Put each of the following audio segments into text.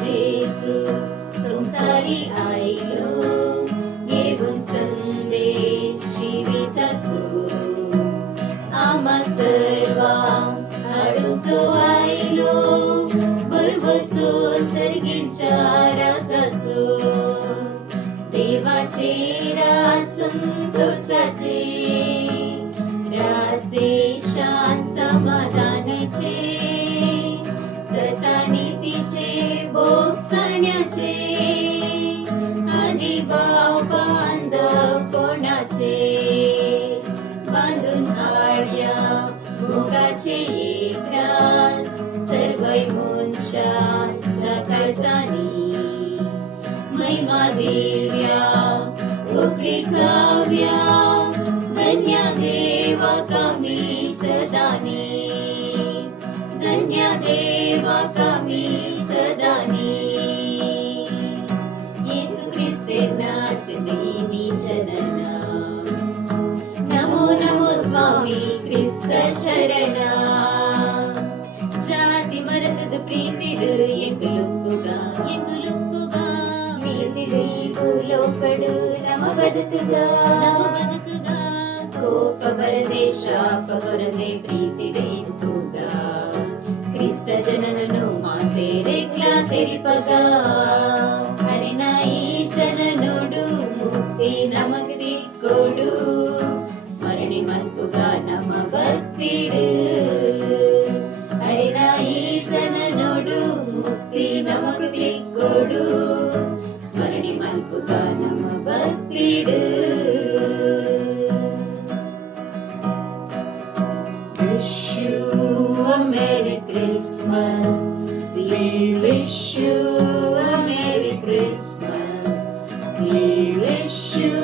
जेसू संसारी आयलो घेऊन संदेश जीवित असू आम्हा सर्वा हाडून तो आयलो बरवसो सर्गींच्या राजासो देवाचे राज संतोषाचे राज देशान समाधानाचे सता नीतीचे बोगसाण्याचे आणि भाव बांधवपणाचे बांधून हाडया भोगाचे एक राज सर्व मनशांच्या काळजानी महिमा देव्या उकडी काव्या धन्य देवा कामी सदानी धन्य देवा कामी सदानी येसु ख्रिस्ते नाथ दीनी जनना नमो नमो स्वामी ख्रिस्त शरणा ಜಾತಿ ಮರತದ ಪ್ರೀತಿಡು ಎಂಗುಲುಪ್ಪುಗ ಪ್ರೀತಿಡು ಈ ಭೂಲೋಕಡು ನಮ ಬದುಕುಗ ಕೋಪ ಬರದೆ ಶಾಪ ಬರದೆ ಪ್ರೀತಿಡು ಇಂಪುಗ ಕ್ರಿಸ್ತ ಜನನನು ಮಾತೇರೆಗ್ಲಾ ತೆರಿಪಗ ಹರಿನ ಈ ಜನ ನೋಡು ಮುಕ್ತಿ ನಮಗದಿ ಕೊಡು ಸ್ಮರಣೆ ಮಲ್ಪುಗ ನಮ ಭಕ್ತಿಡು ಹರಿನ ಈ ಜನ ನೋಡು ಮುಕ್ತಿ ನಮಗದಿ ಕೊಡು ಸ್ಮರಣೆ ಮಲ್ಪುಗ ನಮ ಭಕ್ತಿಡು Wish you a Merry Christmas. We wish you a Merry Christmas. We wish you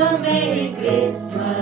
a Merry Christmas.